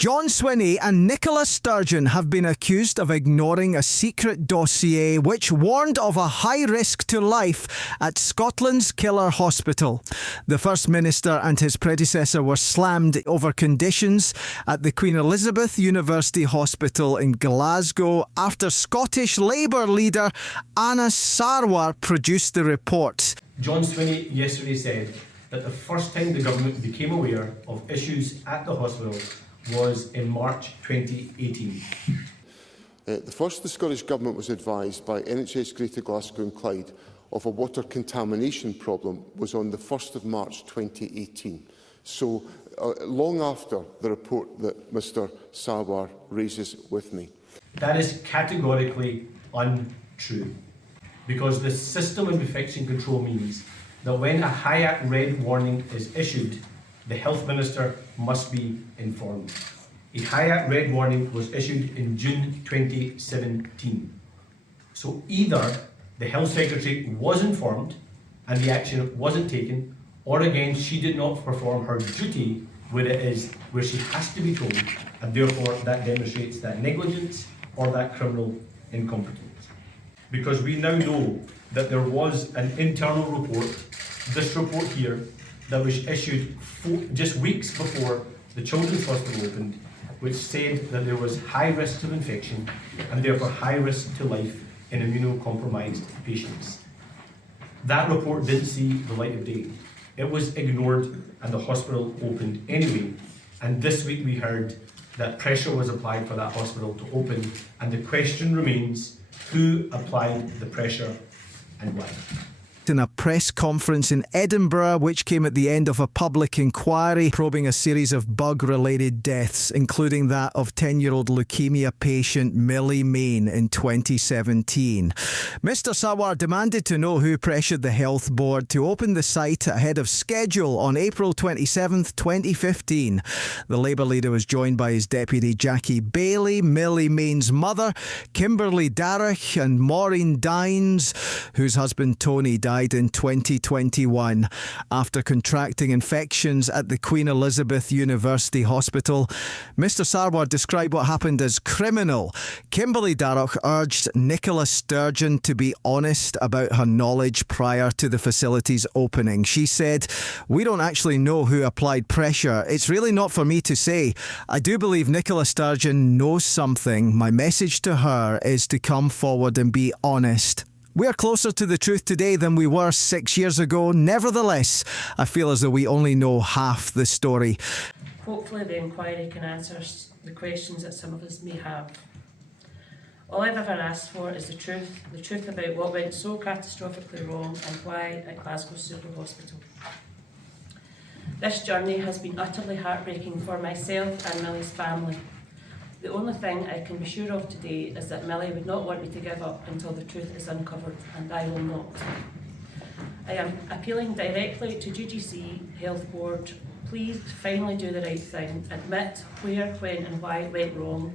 John Swinney and Nicola Sturgeon have been accused of ignoring a secret dossier which warned of a high risk to life at Scotland's Killer Hospital. The First Minister and his predecessor were slammed over conditions at the Queen Elizabeth University Hospital in Glasgow after Scottish Labour leader Anas Sarwar produced the report. John Swinney yesterday said that the first time the government became aware of issues at the hospital was in March 2018. The Scottish Government was advised by NHS Greater Glasgow and Clyde of a water contamination problem was on the 1st of March 2018. So long after the report that Mr Sarwar raises with me. That is categorically untrue, because the system of infection control means that when a high red warning is issued, the Health Minister must be informed. A high red warning was issued in June 2017. So either the Health Secretary was informed and the action wasn't taken, or again she did not perform her duty where it is where she has to be told, and therefore that demonstrates that negligence or that criminal incompetence. Because we now know that there was an internal report, this report here, that was issued just weeks before the Children's Hospital opened, which said that there was high risk of infection and therefore high risk to life in immunocompromised patients. That report didn't see the light of day. It was ignored and the hospital opened anyway. And this week we heard that pressure was applied for that hospital to open, and the question remains, who applied the pressure and why? In a press conference in Edinburgh, which came at the end of a public inquiry probing a series of bug-related deaths, including that of 10-year-old leukemia patient Millie Main in 2017. Mr Sarwar demanded to know who pressured the Health Board to open the site ahead of schedule on April 27, 2015. The Labour leader was joined by his deputy Jackie Bailey, Millie Main's mother, Kimberly Darrach and Maureen Dines, whose husband Tony died in 2021 after contracting infections at the Queen Elizabeth University Hospital. Mr Sarwar described what happened as criminal. Kimberly Darrach urged Nicola Sturgeon to be honest about her knowledge prior to the facility's opening. She said, "We don't actually know who applied pressure. It's really not for me to say. I do believe Nicola Sturgeon knows something. My message to her is to come forward and be honest." We are closer to the truth today than we were 6 years ago. Nevertheless, I feel as though we only know half the story. Hopefully the inquiry can answer the questions that some of us may have. All I've ever asked for is the truth about what went so catastrophically wrong and why at Glasgow Super Hospital. This journey has been utterly heartbreaking for myself and Millie's family. The only thing I can be sure of today is that Millie would not want me to give up until the truth is uncovered, and I will not. I am appealing directly to GGC Health Board. Please finally do the right thing, admit where, when and why it went wrong,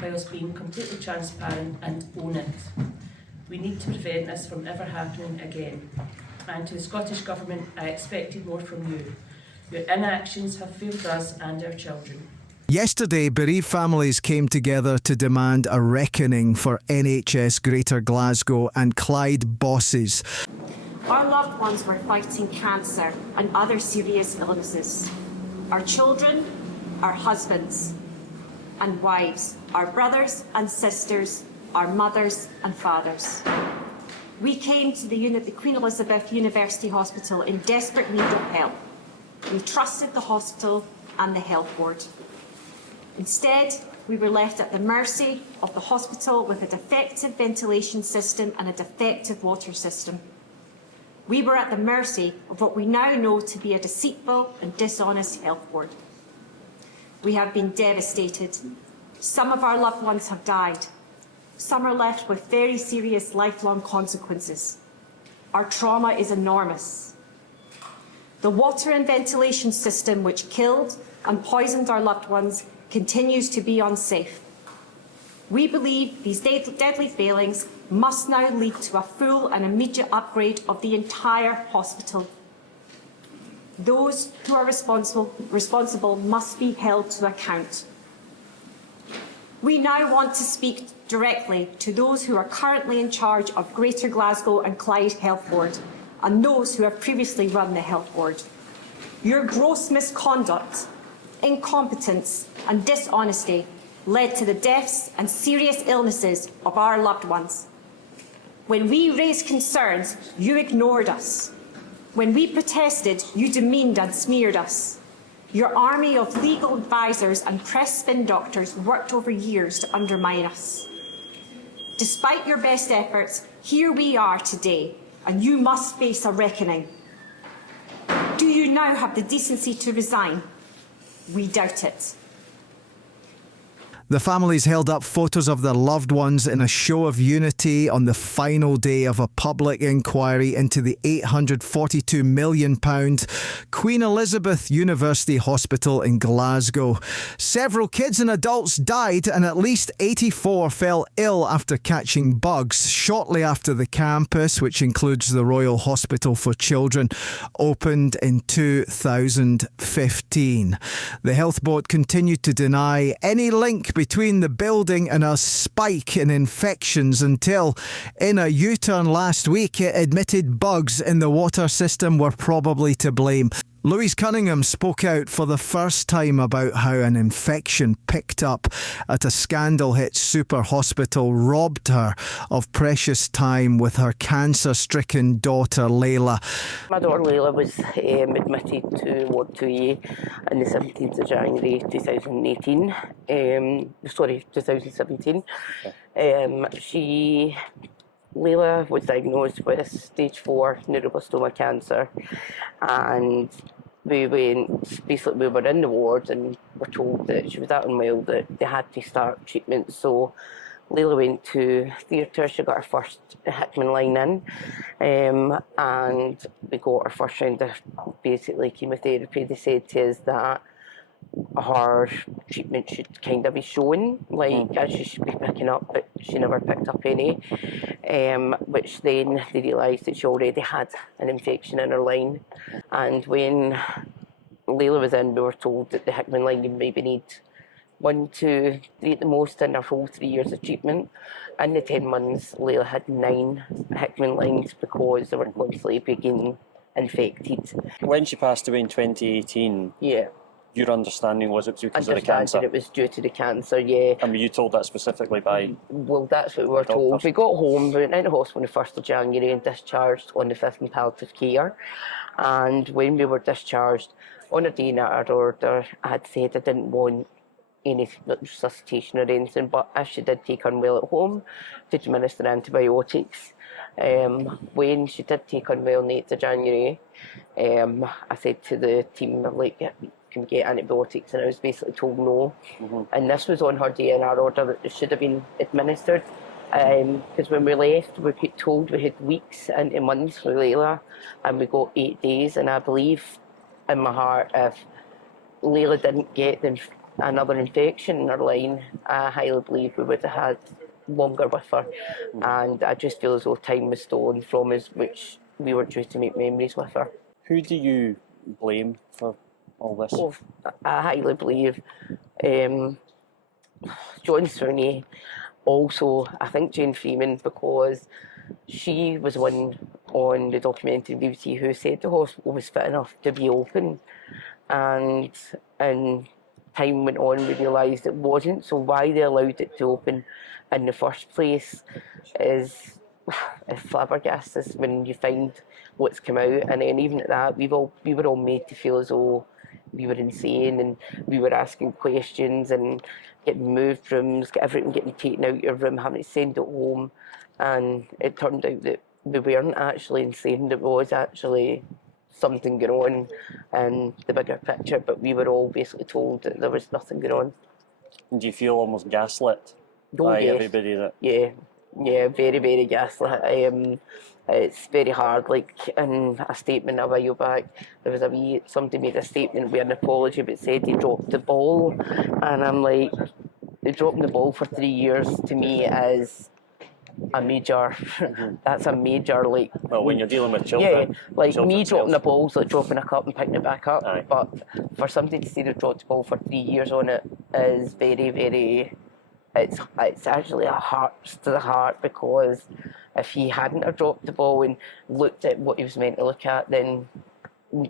whilst being completely transparent, and own it. We need to prevent this from ever happening again. And to the Scottish Government, I expected more from you. Your inactions have failed us and our children. Yesterday, bereaved families came together to demand a reckoning for NHS Greater Glasgow and Clyde bosses. Our loved ones were fighting cancer and other serious illnesses. Our children, our husbands and wives, our brothers and sisters, our mothers and fathers. We came to the Queen Elizabeth University Hospital in desperate need of help. We trusted the hospital and the Health Board. Instead, we were left at the mercy of the hospital with a defective ventilation system and a defective water system. We were at the mercy of what we now know to be a deceitful and dishonest Health Board. We have been devastated. Some of our loved ones have died. Some are left with very serious lifelong consequences. Our trauma is enormous. The water and ventilation system which killed and poisoned our loved ones continues to be unsafe. We believe these deadly failings must now lead to a full and immediate upgrade of the entire hospital. Those who are responsible must be held to account. We now want to speak directly to those who are currently in charge of Greater Glasgow and Clyde Health Board and those who have previously run the Health Board. Your gross misconduct, incompetence and dishonesty led to the deaths and serious illnesses of our loved ones. When we raised concerns, you ignored us. When we protested, you demeaned and smeared us. Your army of legal advisors and press spin doctors worked over years to undermine us. Despite your best efforts, here we are today, and you must face a reckoning. Do you now have the decency to resign? We doubt it. The families held up photos of their loved ones in a show of unity on the final day of a public inquiry into the £842 million Queen Elizabeth University Hospital in Glasgow. Several kids and adults died and at least 84 fell ill after catching bugs shortly after the campus, which includes the Royal Hospital for Children, opened in 2015. The Health Board continued to deny any link between the building and a spike in infections until, in a U-turn last week, it admitted bugs in the water system were probably to blame. Louise Cunningham spoke out for the first time about how an infection picked up at a scandal-hit super hospital robbed her of precious time with her cancer-stricken daughter Layla. My daughter Layla was admitted to Ward qeuh on the 17th of January 2017. Layla was diagnosed with stage 4 neuroblastoma cancer, and we were in the ward and were told that she was that unwell that they had to start treatment. So Layla went to theatre. She got her first Hickman line in, and we got her first round of basically chemotherapy. They said to us that her treatment should kind of be shown, as she should be picking up, but she never picked up any, which then they realised that she already had an infection in her line. And when Layla was in, we were told that the Hickman line would maybe need 1, 2, 3 at the most in her whole 3 years of treatment. In the 10 months, Layla had 9 Hickman lines because they were constantly being infected. When she passed away in 2018, yeah, your understanding was it was because of the cancer? It was due to the cancer, yeah. And were you told that specifically by? Well, that's what we were told. We got home, we went into hospital on the 1st of January and discharged on the 5th in palliative care. And when we were discharged, on a day in our order, I had said I didn't want any resuscitation or anything, but if she did take unwell at home, to administer antibiotics. When she did take unwell on the 8th of January, I said to the team, can we get antibiotics? And I was basically told no. And this was on her day in our order that it should have been administered. Because when we left, we were told we had weeks into months with Layla, and we got 8 days. And I believe in my heart, if Layla didn't get another infection in her line, I highly believe we would have had longer with her. And I just feel as though time was stolen from us, which we were due to make memories with her. Who do you blame for all this? Well, I highly believe John Swinney. Also, I think Jane Freeman, because she was one on the documentary BBC who said the hospital was fit enough to be open. And time went on, we realised it wasn't. So why they allowed it to open in the first place is flabbergasted when you find what's come out. And then even at that, we were all made to feel as though we were insane, and we were asking questions and getting moved rooms, everything getting taken out of your room, having to send it home. And it turned out that we weren't actually insane. There was actually something going on in the bigger picture, but we were all basically told that there was nothing going on. Do you feel almost gaslit by everybody that? Yeah, very, very gaslit. It's very hard. In a statement a while back, there was somebody made a statement with an apology, but said he dropped the ball, and I'm like, dropping the ball for 3 years to me is a major. That's a major Well, when you're dealing with children. Yeah, me dropping the ball's like dropping a cup and picking it back up. Aye. But for somebody to say they dropped the ball for 3 years on it is very, very it's actually a heart to the heart, because if he hadn't have dropped the ball and looked at what he was meant to look at, then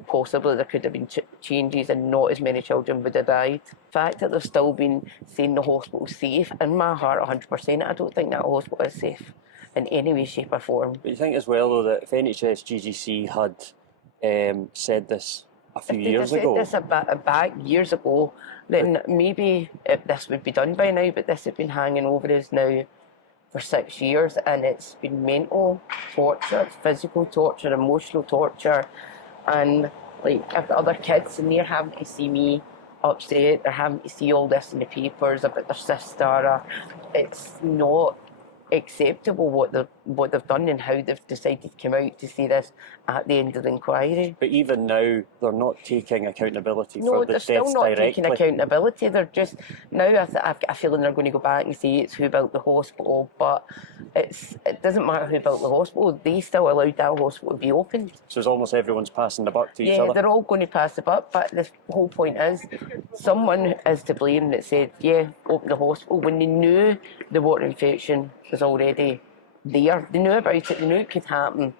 possibly there could have been changes and not as many children would have died. The fact that they've still been saying the hospital's safe, in my heart 100%, I don't think that hospital is safe in any way, shape or form. But you think as well, though, that if NHS GGC had said this a few years ago... If they'd said this back years ago, then maybe this would be done by now, but this has been hanging over us now for 6 years, and it's been mental torture, physical torture, emotional torture. And like, if the other kids and they're having to see me upset, they're having to see all this in the papers about their sister, it's not acceptable what they've done and how they've decided to come out to say this at the end of the inquiry. But even now, they're not taking accountability for the deaths directly. No, they're still not taking accountability. They're just, now I've got a feeling they're going to go back and say it's who built the hospital, but it doesn't matter who built the hospital, they still allowed that hospital to be opened. So it's almost everyone's passing the buck to each other. Yeah, they're all going to pass the buck, but the whole point is, someone is to blame that said, yeah, open the hospital, when they knew the water infection was already there. They knew about it, they knew it could happen,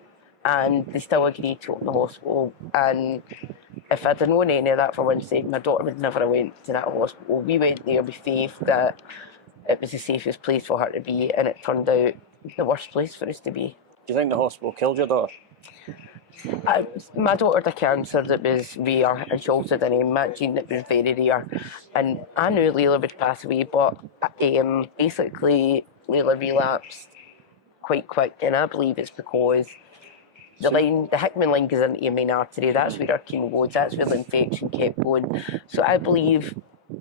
and they still agreed to open the hospital. And if I'd have known any of that for one second, my daughter would never have went to that hospital. We went there with faith that it was the safest place for her to be, and it turned out the worst place for us to be. Do you think the hospital killed your daughter? My daughter had a cancer that was rare, and she also had an MMAT gene that was very rare. And I knew Layla would pass away, but basically Layla relapsed quite quick, and I believe it's because the Hickman line goes into your main artery. That's where our chemo goes. That's where the infection kept going. So I believe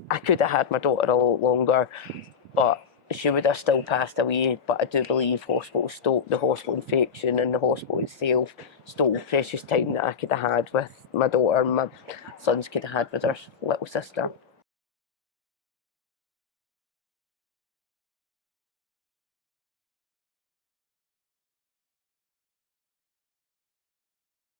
I could have had my daughter a lot longer, but she would have still passed away. But I do believe the hospital infection and the hospital itself stole the precious time that I could have had with my daughter and my sons could have had with their little sister.